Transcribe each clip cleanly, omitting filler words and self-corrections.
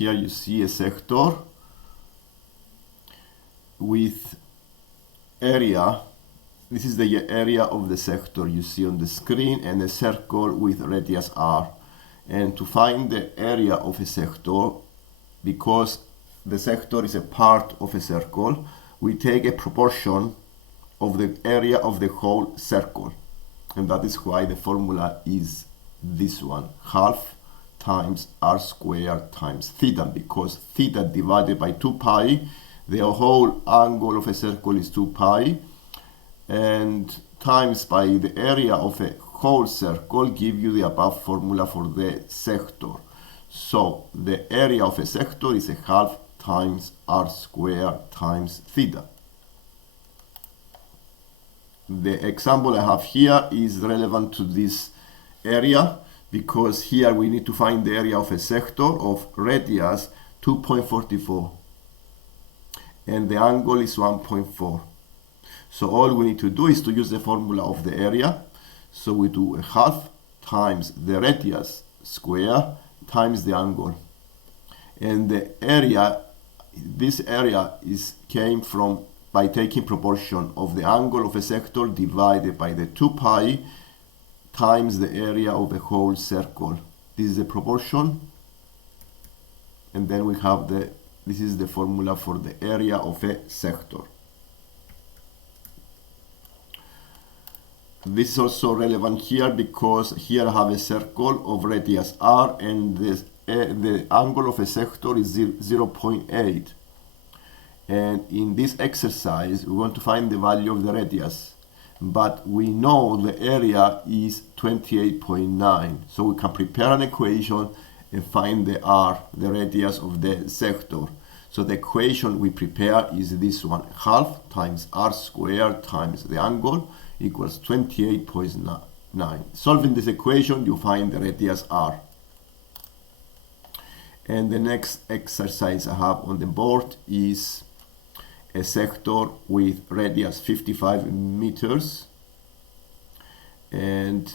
Here you see a sector with area. This is the area of the sector you see on the screen, and a circle with radius r. And to find the area of a sector, because the sector is a part of a circle, we take a proportion of the area of the whole circle. And that is why the formula is this one, half times r squared times theta, because theta divided by 2 pi, the whole angle of a circle is 2 pi, and times by the area of a whole circle give you the above formula for the sector. So the area of a sector is a half times r squared times theta. The example I have here is relevant to this area, because here we need to find the area of a sector of radius 2.44 and the angle is 1.4. So all we need to do is to use the formula of the area. So we do a half times the radius square times the angle. And the area, this area came from by taking proportion of the angle of a sector divided by the 2 pi times the area of a whole circle. This is the proportion, and then we have this is the formula for the area of a sector. This is also relevant here because here I have a circle of radius r, and the angle of a sector is 0.8. And in this exercise, we want to find the value of the radius. But we know the area is 28.9. So we can prepare an equation and find the r, the radius of the sector. So the equation we prepare is this one, half times r squared times the angle equals 28.9. Solving this equation, you find the radius r. And the next exercise I have on the board is a sector with radius 55 meters, and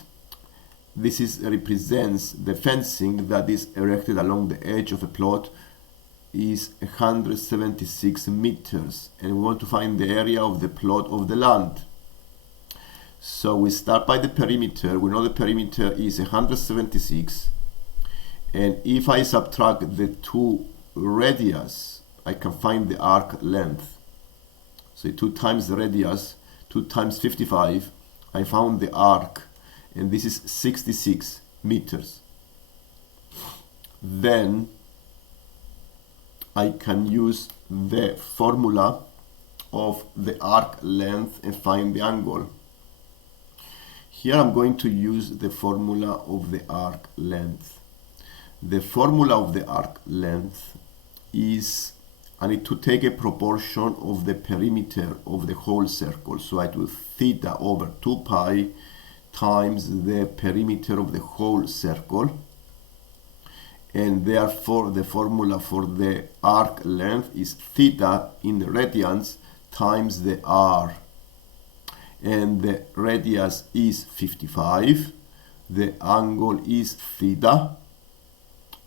this represents the fencing that is erected along the edge of a plot is 176 meters, and we want to find the area of the plot of the land. So we start by the perimeter. We know the perimeter is 176, and if I subtract the two radius, I can find the arc length. So 2 times the radius, 2 times 55, I found the arc, and this is 66 meters. Then I can use the formula of the arc length and find the angle. Here I'm going to use the formula of the arc length. The formula of the arc length is, I need to take a proportion of the perimeter of the whole circle. So I do theta over 2 pi times the perimeter of the whole circle. And therefore the formula for the arc length is theta in radians times the r. And the radius is 55. The angle is theta.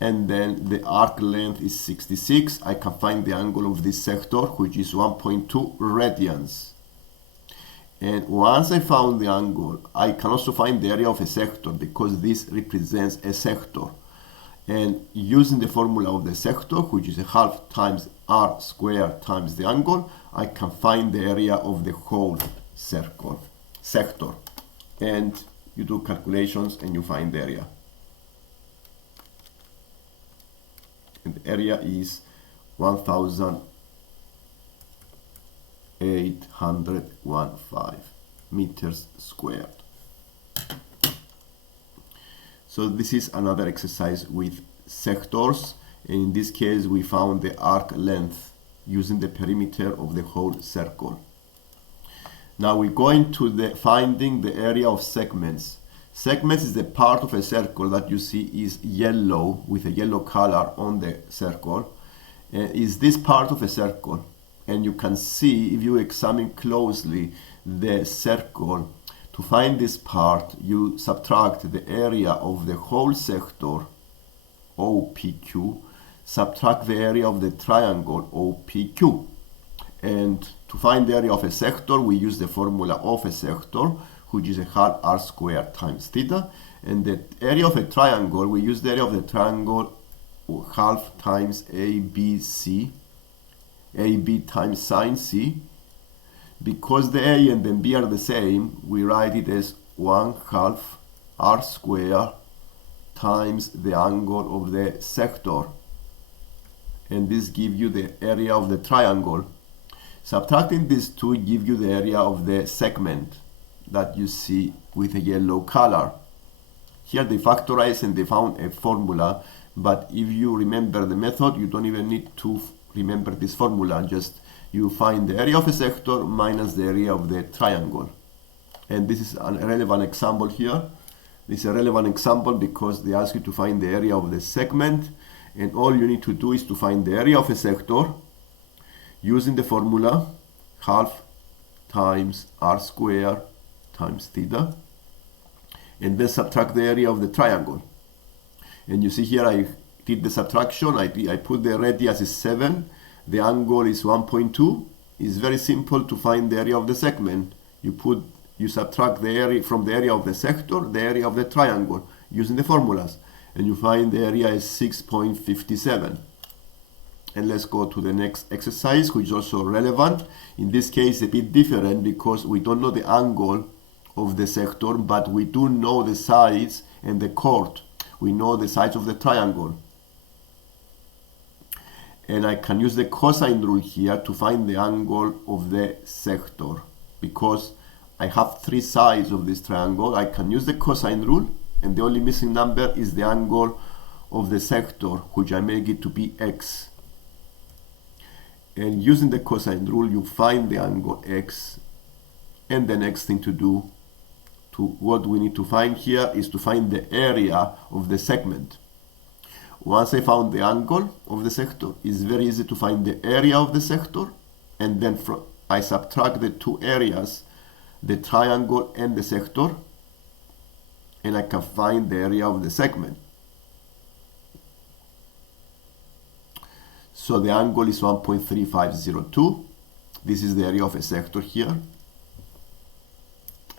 And then the arc length is 66. I can find the angle of this sector, which is 1.2 radians. And once I found the angle, I can also find the area of a sector, because this represents a sector. And using the formula of the sector, which is a half times r squared times the angle, I can find the area of the whole sector. And you do calculations and you find the area. And the area is 1,815 meters squared. So this is another exercise with sectors, and in this case we found the arc length using the perimeter of the whole circle. Now we go into finding the area of segments. Segments is the part of a circle that you see is yellow, with a yellow color on the circle. Is this part of a circle, and you can see, if you examine closely the circle, to find this part you subtract the area of the whole sector OPQ, subtract the area of the triangle OPQ. And to find the area of a sector, we use the formula of a sector, which is a half r squared times theta. And the area of a triangle, we use the area of the triangle half times ABC, AB times sine C. Because the A and the B are the same, we write it as 1/2 r squared times the angle of the sector. And this gives you the area of the triangle. Subtracting these two gives you the area of the segment that you see with a yellow color. Here they factorized and they found a formula, but if you remember the method, you don't even need to remember this formula. Just you find the area of a sector minus the area of the triangle. And this is a relevant example here. This is a relevant example because they ask you to find the area of the segment, and all you need to do is to find the area of a sector using the formula half times r squared times theta, and then subtract the area of the triangle. And you see here I did the subtraction. I put the radius is 7, the angle is 1.2. It's very simple to find the area of the segment. You subtract the area from the area of the sector, the area of the triangle, using the formulas, and you find the area is 6.57. And let's go to the next exercise, which is also relevant. In this case, a bit different because we don't know the angle of the sector, but we do know the sides and the chord. We know the sides of the triangle. And I can use the cosine rule here to find the angle of the sector. Because I have three sides of this triangle, I can use the cosine rule, and the only missing number is the angle of the sector, which I make it to be x. And using the cosine rule, you find the angle x, and the next thing to do, what we need to find here is to find the area of the segment. Once I found the angle of the sector, it's very easy to find the area of the sector, and then I subtract the two areas, the triangle and the sector, and I can find the area of the segment. So the angle is 1.3502. This is the area of a sector here.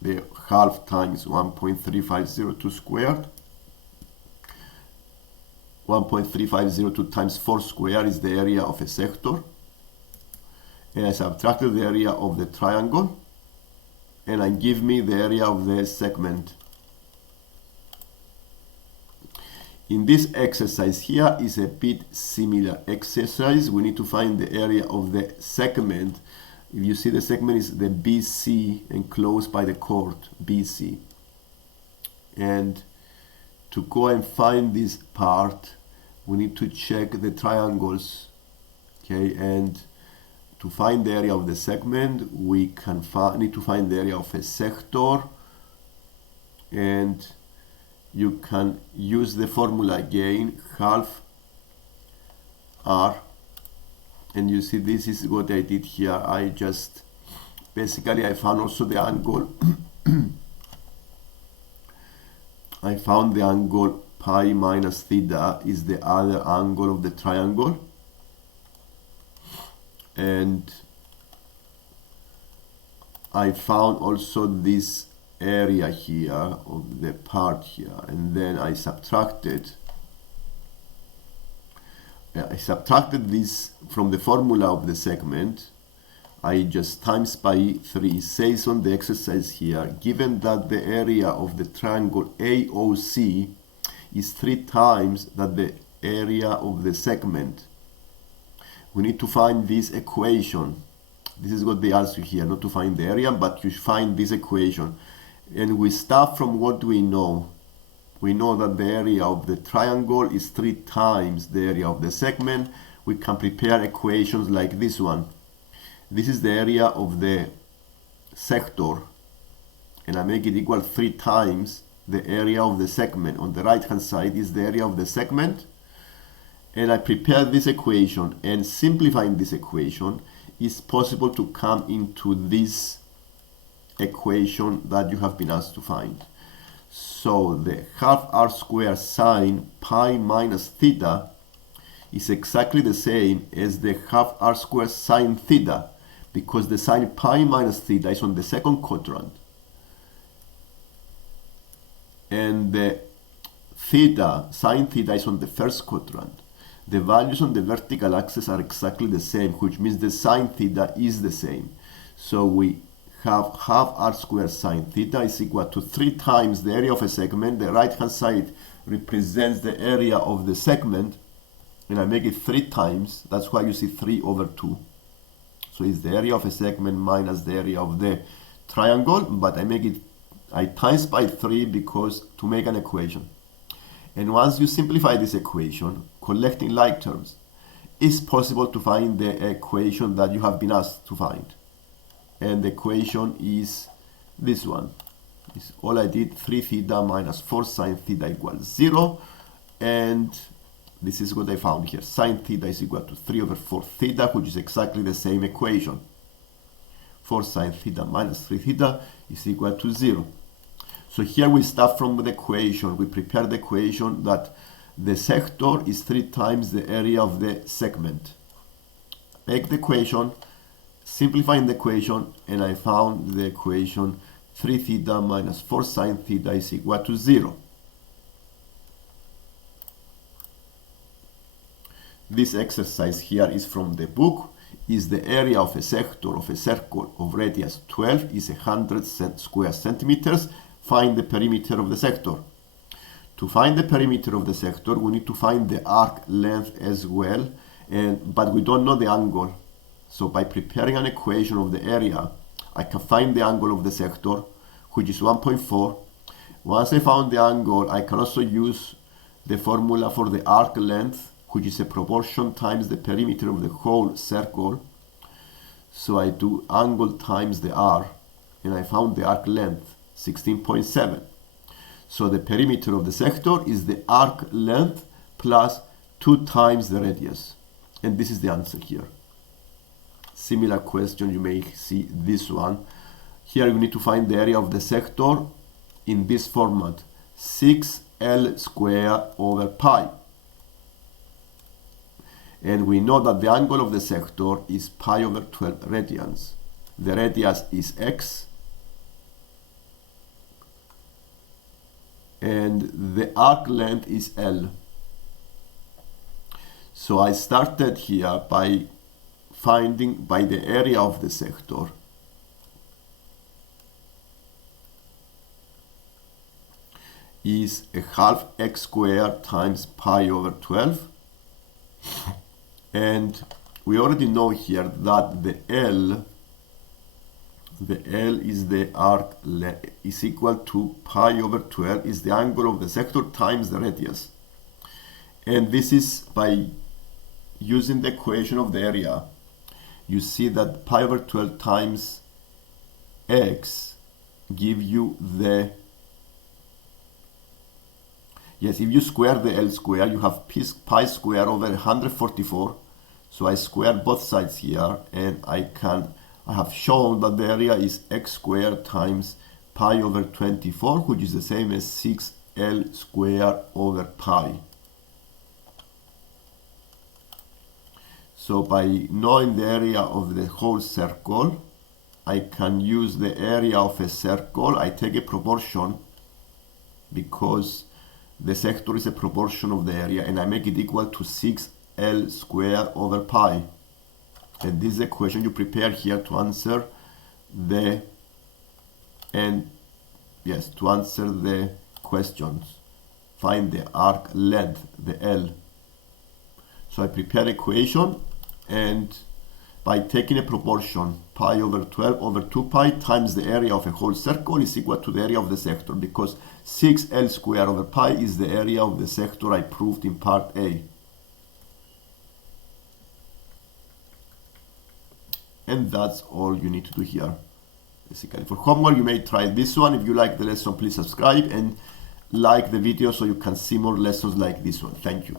The half times 1.3502 squared. 1.3502 times 4 squared is the area of a sector. And I subtracted the area of the triangle, and I give me the area of the segment. In this exercise here is a bit similar exercise. We need to find the area of the segment. If you see, the segment is the BC enclosed by the chord BC. And to go and find this part, we need to check the triangles. Okay, and to find the area of the segment, we can need to find the area of a sector, and you can use the formula again, half r, and you see this is what I did here. I just basically I found also the angle I found the angle pi minus theta is the other angle of the triangle, and I found also this area here of the part here, and then I subtracted this from the formula of the segment. I just times by 3. It says on the exercise here, given that the area of the triangle AOC is 3 times that the area of the segment, we need to find this equation. This is what they ask you here, not to find the area, but you find this equation. And we start from what we know. We know that the area of the triangle is 3 times the area of the segment. We can prepare equations like this one. This is the area of the sector, and I make it equal 3 times the area of the segment. On the right hand side is the area of the segment, and I prepare this equation, and simplifying this equation is possible to come into this equation that you have been asked to find. So the half r squared sine pi minus theta is exactly the same as the half r squared sine theta, because the sine pi minus theta is on the second quadrant, and the theta, sine theta, is on the first quadrant. The values on the vertical axis are exactly the same, which means the sine theta is the same. So we have half r squared sine theta is equal to 3 times the area of a segment. The right hand side represents the area of the segment, and I make it 3 times. That's why you see 3 over 2. So it's the area of a segment minus the area of the triangle, but I times by 3 because to make an equation. And once you simplify this equation, collecting like terms, it's possible to find the equation that you have been asked to find. And the equation is this one. It's all I did, 3 theta minus 4 sine theta equals 0. And this is what I found here. Sine theta is equal to 3 over 4 theta, which is exactly the same equation. 4 sine theta minus 3 theta is equal to 0. So here we start from the equation. We prepare the equation that the sector is 3 times the area of the segment. Make the equation, simplifying the equation, and I found the equation 3 theta minus 4 sine theta is equal to 0. This exercise here is from the book. Is the area of a sector of a circle of radius 12 is 100 square centimeters. Find the perimeter of the sector. To find the perimeter of the sector, we need to find the arc length as well, but we don't know the angle. So by preparing an equation of the area, I can find the angle of the sector, which is 1.4. Once I found the angle, I can also use the formula for the arc length, which is a proportion times the perimeter of the whole circle. So I do angle times the r, and I found the arc length, 16.7. So the perimeter of the sector is the arc length plus 2 times the radius. And this is the answer here. Similar question, you may see this one. Here you need to find the area of the sector in this format, 6L square over pi. And we know that the angle of the sector is pi over 12 radians. The radius is x, and the arc length is L. So I started here by finding by the area of the sector. Is a half x squared times pi over 12. And we already know here that the L is the arc is equal to pi over 12 is the angle of the sector times the radius. And this is by using the equation of the area. You see that pi over 12 times x give you the, yes, if you square the L square, you have pi square over 144. So I square both sides here, and I have shown that the area is x squared times pi over 24, which is the same as 6L squared over pi. So by knowing the area of the whole circle, I can use the area of a circle. I take a proportion because the sector is a proportion of the area, and I make it equal to 6L squared over pi. And this is the equation you prepare here to answer the questions. Find the arc length, the L. So I prepare equation, and by taking a proportion, pi over 12 over 2 pi times the area of a whole circle is equal to the area of the sector, because 6L squared over pi is the area of the sector I proved in part A. And that's all you need to do here. Basically, for homework, you may try this one. If you like the lesson, please subscribe and like the video so you can see more lessons like this one. Thank you.